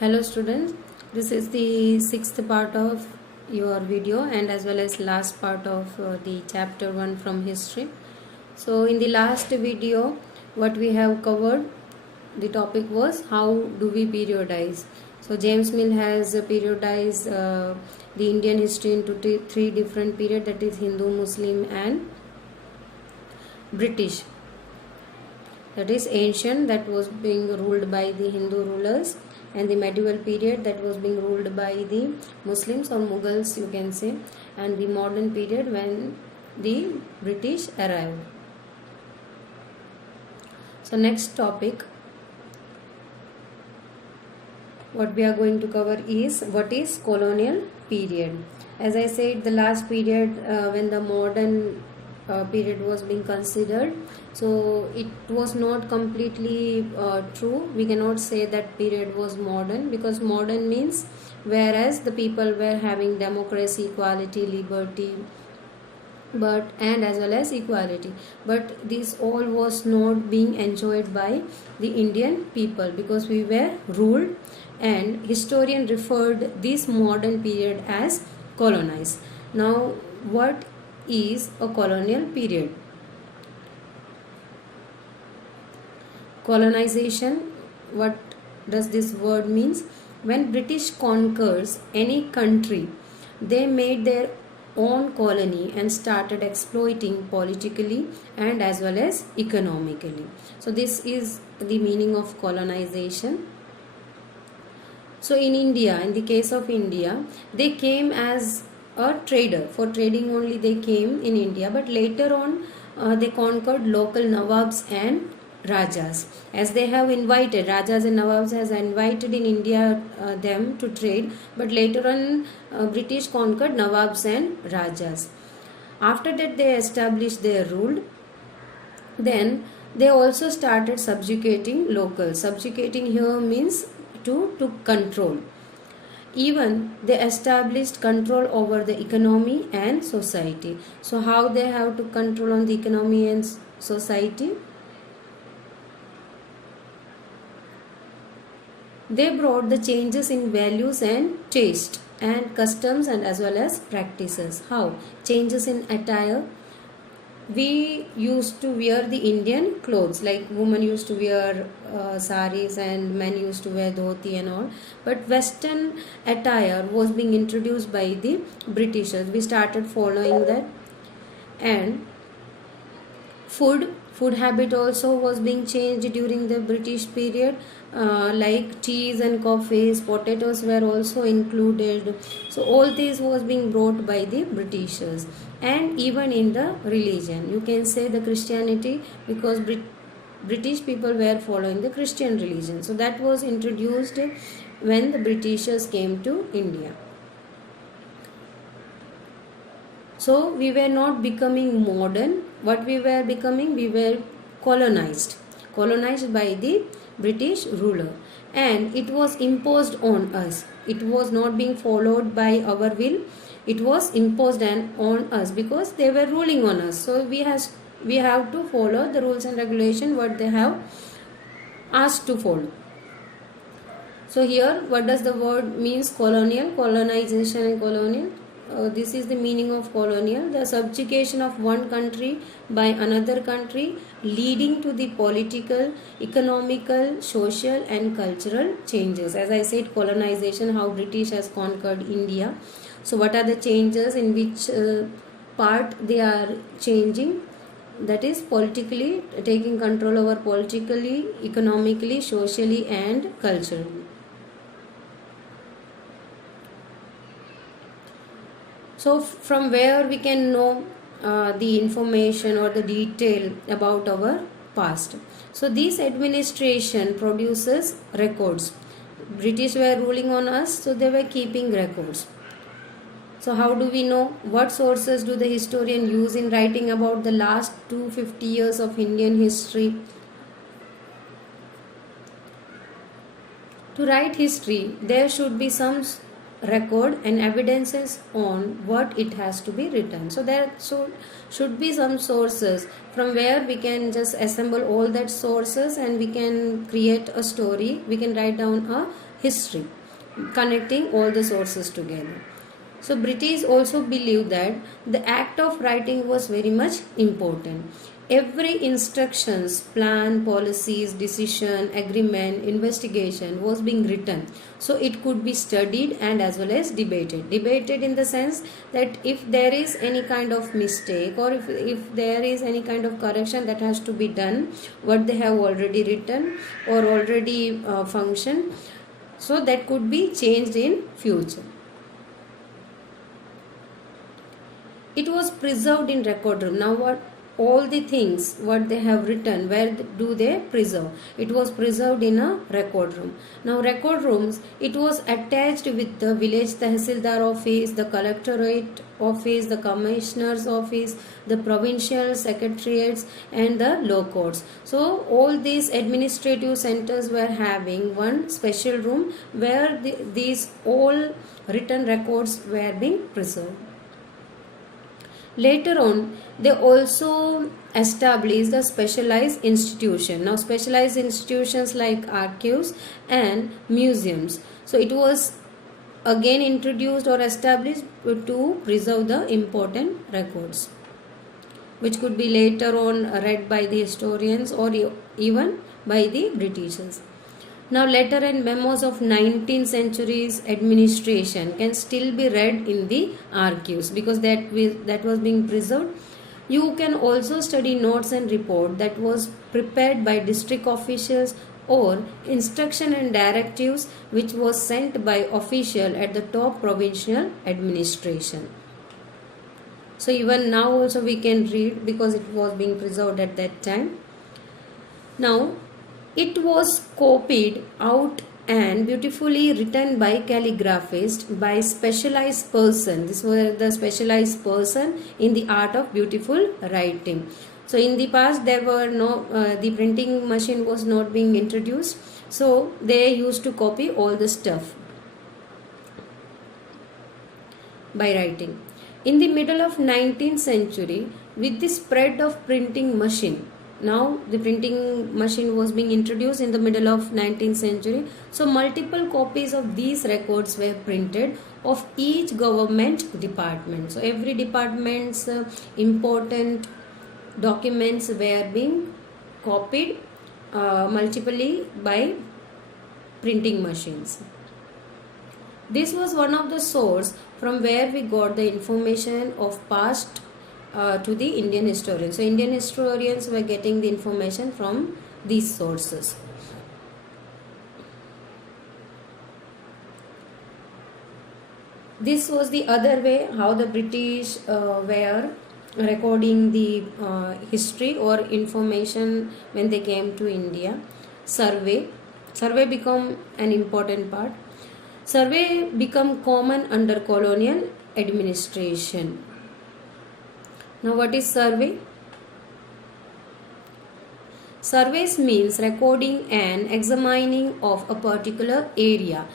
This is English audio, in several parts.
Hello students, this is the sixth part of your video and as well as last part of the chapter 1 from history. So in the last video what we have covered, the topic was how do we periodize. So James Mill has periodized the Indian history into three different periods, that is Hindu, Muslim and British. That is ancient, that was being ruled by the Hindu rulers, and the medieval period that was being ruled by the Muslims or Mughals you can say, and the modern period when the British arrived. So next topic what we are going to cover is what is colonial period. As I said, the last period when the modern period was being considered, so it was not completely true. We cannot say that period was modern, because modern means whereas the people were having democracy, equality, liberty, but and as well as equality, but this all was not being enjoyed by the Indian people because we were ruled, and historian referred this modern period as colonized. Now what is a colonial period? Colonization, what does this word means? When British conquers any country, they made their own colony and started exploiting politically and as well as economically. So this is the meaning of colonization. So in India, in the case of India, they came as a trader. For trading only they came in India, but later on they conquered local Nawabs and Rajas, as they have invited Rajas and Nawabs has invited in India them to trade, but later on British conquered Nawabs and Rajas. After that they established their rule. Then they also started subjugating locals. Subjugating here means to control. Even they established control over the economy and society. So how they have to control on the economy and society? They brought the changes in values and taste and customs and as well as practices. How? Changes in attire. We used to wear the Indian clothes, like women used to wear saris and men used to wear dhoti and all, but Western attire was being introduced by the Britishers. We started following that. And food habit also was being changed during the British period, like teas and coffees, potatoes were also included. So all this was being brought by the Britishers. And even in the religion, you can say the Christianity, because British people were following the Christian religion, so that was introduced when the Britishers came to India. So we were not becoming modern. What we were becoming? We were colonized by the British ruler, and it was imposed on us. It was not being followed by our will. It was imposed on us because they were ruling on us. So we have to follow the rules and regulation what they have asked to follow. So here what does the word means? Colonial, colonization and colonial. This is the meaning of colonial: the subjugation of one country by another country, leading to the political, economical, social and cultural changes. As I said, colonization, how British has conquered India. So what are the changes, in which part they are changing? That is politically, taking control over politically, economically, socially and culturally. So from where we can know the information or the detail about our past? So this administration produces records. British were ruling on us, so they were keeping records. So how do we know? What sources do the historian use in writing about the last 250 years of Indian history? To write history, there should be some record and evidences on what it has to be written. So there should be some sources from where we can just assemble all that sources and we can create a story. We can write down a history connecting all the sources together. So British also believed that the act of writing was very much important. Every instructions, plan, policies, decision, agreement, investigation was being written. So it could be studied and as well as debated. Debated in the sense that if there is any kind of mistake or if there is any kind of correction that has to be done, what they have already written or already functioned, so that could be changed in future. It was preserved in record room. Now what all the things what they have written, where do they preserve? It was preserved in a record room. Now record rooms, it was attached with the village Tehsildar office, the collectorate office, the commissioner's office, the provincial secretariats and the law courts. So all these administrative centers were having one special room where these all written records were being preserved. Later on, they also established the specialized institution. Now, specialized institutions like archives and museums. So, it was again introduced or established to preserve the important records, which could be later on read by the historians or even by the Britishers. Now, letter and memos of 19th century's administration can still be read in the archives because that was being preserved. You can also study notes and report that was prepared by district officials or instruction and directives which was sent by official at the top provincial administration. So even now also we can read because it was being preserved at that time. Now, it was copied out and beautifully written by calligraphist by specialized person. This was the specialized person in the art of beautiful writing. So in the past there were no, the printing machine was not being introduced. So they used to copy all the stuff by writing. In the middle of 19th century, with the spread of printing machine, now the printing machine was being introduced in the middle of 19th century. So multiple copies of these records were printed of each government department. So every department's important documents were being copied multiply by printing machines. This was one of the source from where we got the information of past to the Indian historians. So Indian historians were getting the information from these sources. This was the other way how the British were recording the history or information when they came to India. Survey become an important part. Survey become common under colonial administration. Now what is survey? Surveys means recording and examining of a particular area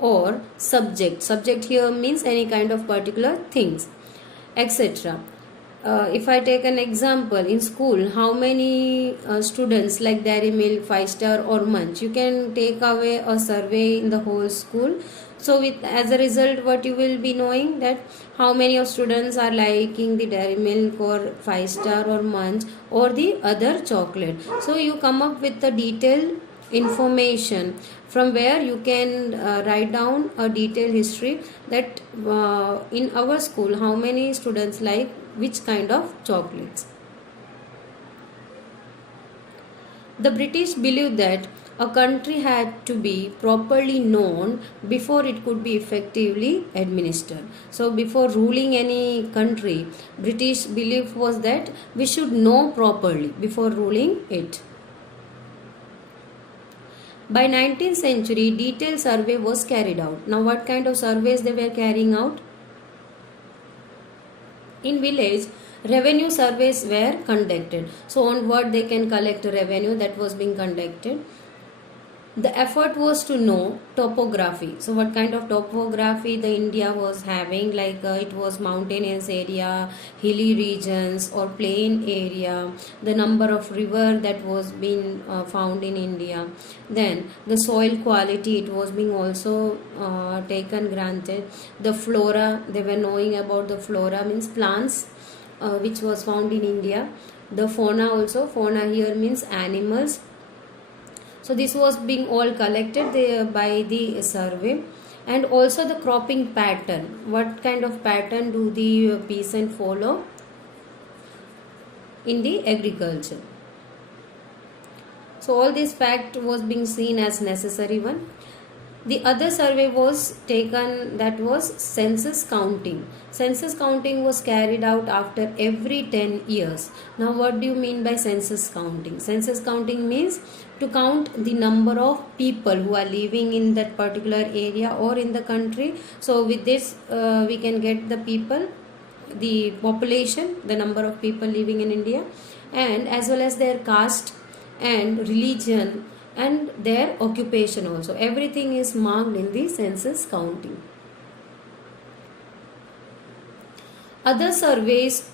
or subject. Subject here means any kind of particular things, etc. If I take an example, in school, how many students like Dairy Milk, 5-star or Munch, you can take away a survey in the whole school. So as a result, what you will be knowing that how many of students are liking the Dairy Milk or 5-star or Munch or the other chocolate. So you come up with the detailed information from where you can write down a detailed history that in our school how many students like which kind of chocolates. The British believed that a country had to be properly known before it could be effectively administered. So before ruling any country, British belief was that we should know properly before ruling it. By 19th century, detailed survey was carried out. Now what kind of surveys they were carrying out? In village, revenue surveys were conducted. So on what they can collect revenue, that was being conducted. The effort was to know topography. So what kind of topography the India was having, like it was mountainous area, hilly regions, or plain area, the number of river that was being found in India, then the soil quality, it was being also taken granted. The flora, they were knowing about the flora, means plants which was found in India. The fauna also, fauna here means animals. So this was being all collected by the survey. And also the cropping pattern, what kind of pattern do the peasant follow in the agriculture. So all this fact was being seen as necessary one. The other survey was taken, that was census counting. Census counting was carried out after every 10 years. Now what do you mean by census counting? Census counting means to count the number of people who are living in that particular area or in the country. So with this we can get the people, the population, the number of people living in India, and as well as their caste and religion and their occupation also. Everything is marked in the census counting. Other surveys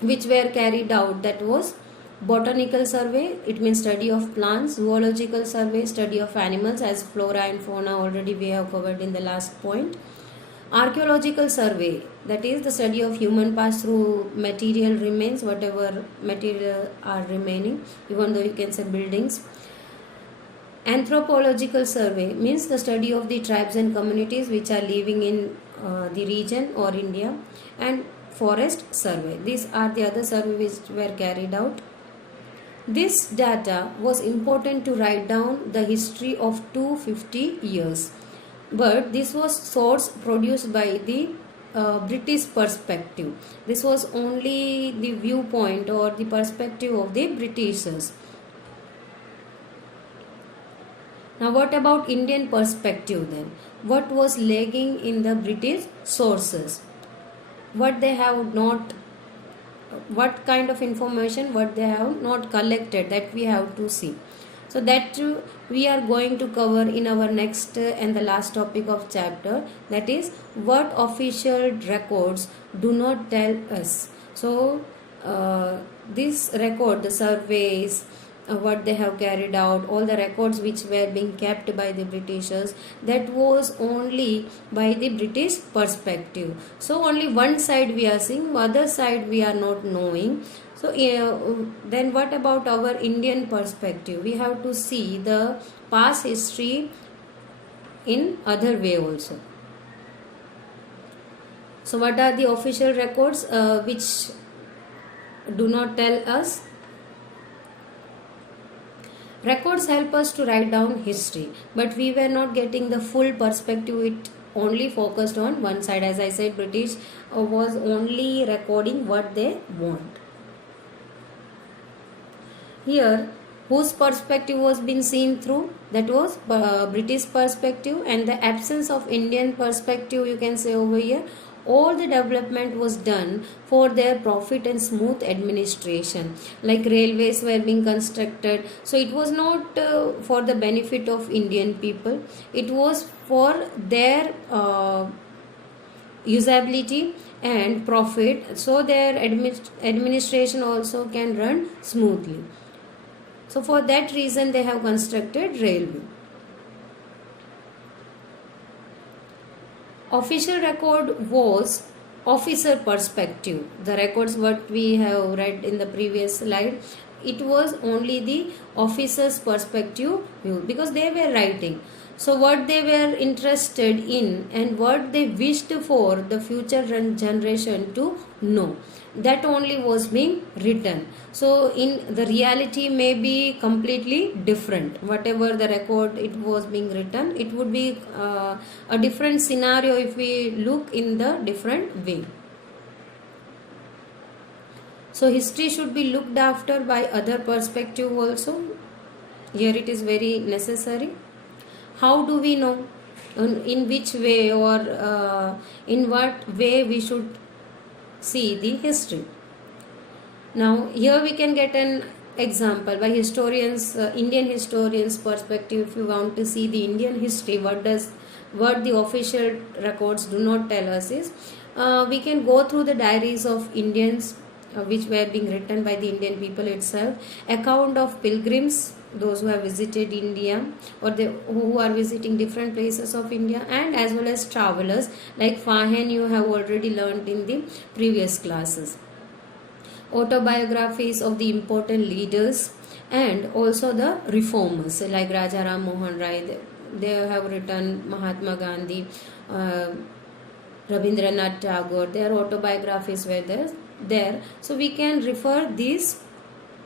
which were carried out, that was botanical survey, it means study of plants. Zoological survey, study of animals, as flora and fauna already we have covered in the last point. Archaeological survey, that is the study of human past through material remains, whatever material are remaining, even though you can say buildings. Anthropological survey means the study of the tribes and communities which are living in the region or India. And forest survey, these are the other surveys which were carried out. This data was important to write down the history of 250 years, but this was source produced by the British perspective. This was only the viewpoint or the perspective of the Britishers. Now what about Indian perspective then? What was lagging in the British sources? What they have not, what kind of information, what they have not collected, that we have to see. So that we are going to cover in our next and the last topic of chapter, that is what official records do not tell us. So this record, the surveys, what they have carried out, all the records which were being kept by the Britishers, that was only by the British perspective. So only one side we are seeing, other side we are not knowing. So then what about our Indian perspective? We have to see the past history in other way also. So what are the official records which do not tell us? Records help us to write down history, but we were not getting the full perspective. It only focused on one side. As I said, British was only recording what they want. Here, whose perspective was being seen through? That was British perspective, and the absence of Indian perspective, you can say over here. All the development was done for their profit and smooth administration, like railways were being constructed. So it was not for the benefit of Indian people, it was for their usability and profit, so their administration also can run smoothly. So for that reason they have constructed railway. Official record was officer perspective. The records what we have read in the previous slide, it was only the officer's perspective view, because they were writing. So what they were interested in and what they wished for the future generation to know, that only was being written. So in the reality may be completely different. Whatever the record it was being written, it would be a different scenario if we look in the different way. So history should be looked after by other perspective also. Here it is very necessary. How do we know in which way or in what way we should see the history? Now here we can get an example, by historians, Indian historians perspective, if you want to see the Indian history, what the official records do not tell us is, we can go through the diaries of Indians, which were being written by the Indian people itself, account of pilgrims, those who have visited India, or who are visiting different places of India, and as well as travelers like Fahen, you have already learned in the previous classes. Autobiographies of the important leaders, and also the reformers like Raja Ram Mohan Rai. They have written Mahatma Gandhi, Rabindranath Tagore. Their autobiographies were there. So we can refer these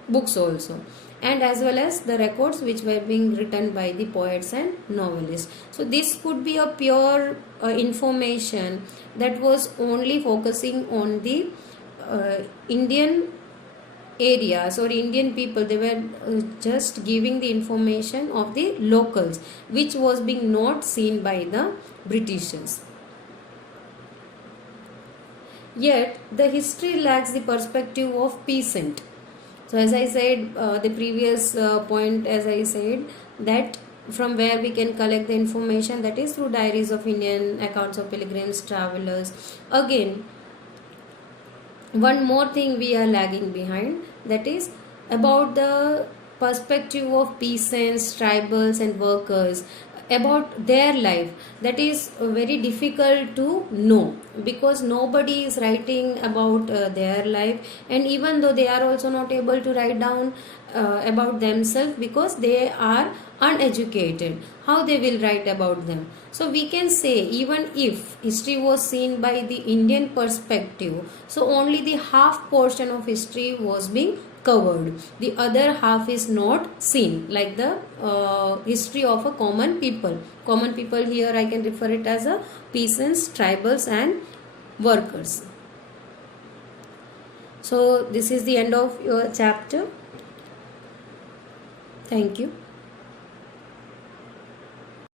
books also, and as well as the records which were being written by the poets and novelists. So this could be a pure information that was only focusing on the Indian areas or Indian people. They were just giving the information of the locals, which was being not seen by the Britishers. Yet the history lacks the perspective of peasant. So as I said, the previous point, as I said, that from where we can collect the information, that is through diaries of Indian, accounts of pilgrims, travelers. Again, one more thing we are lagging behind, that is about the perspective of peasants, tribals and workers, about their life. That is very difficult to know, because nobody is writing about their life, and even though they are also not able to write down about themselves, because they are uneducated, how they will write about them. So we can say, even if history was seen by the Indian perspective, so only the half portion of history was being covered, the other half is not seen, like the history of a common people. Common people here I can refer it as a peasants, tribals and workers. So this is the end of your chapter. Thank you.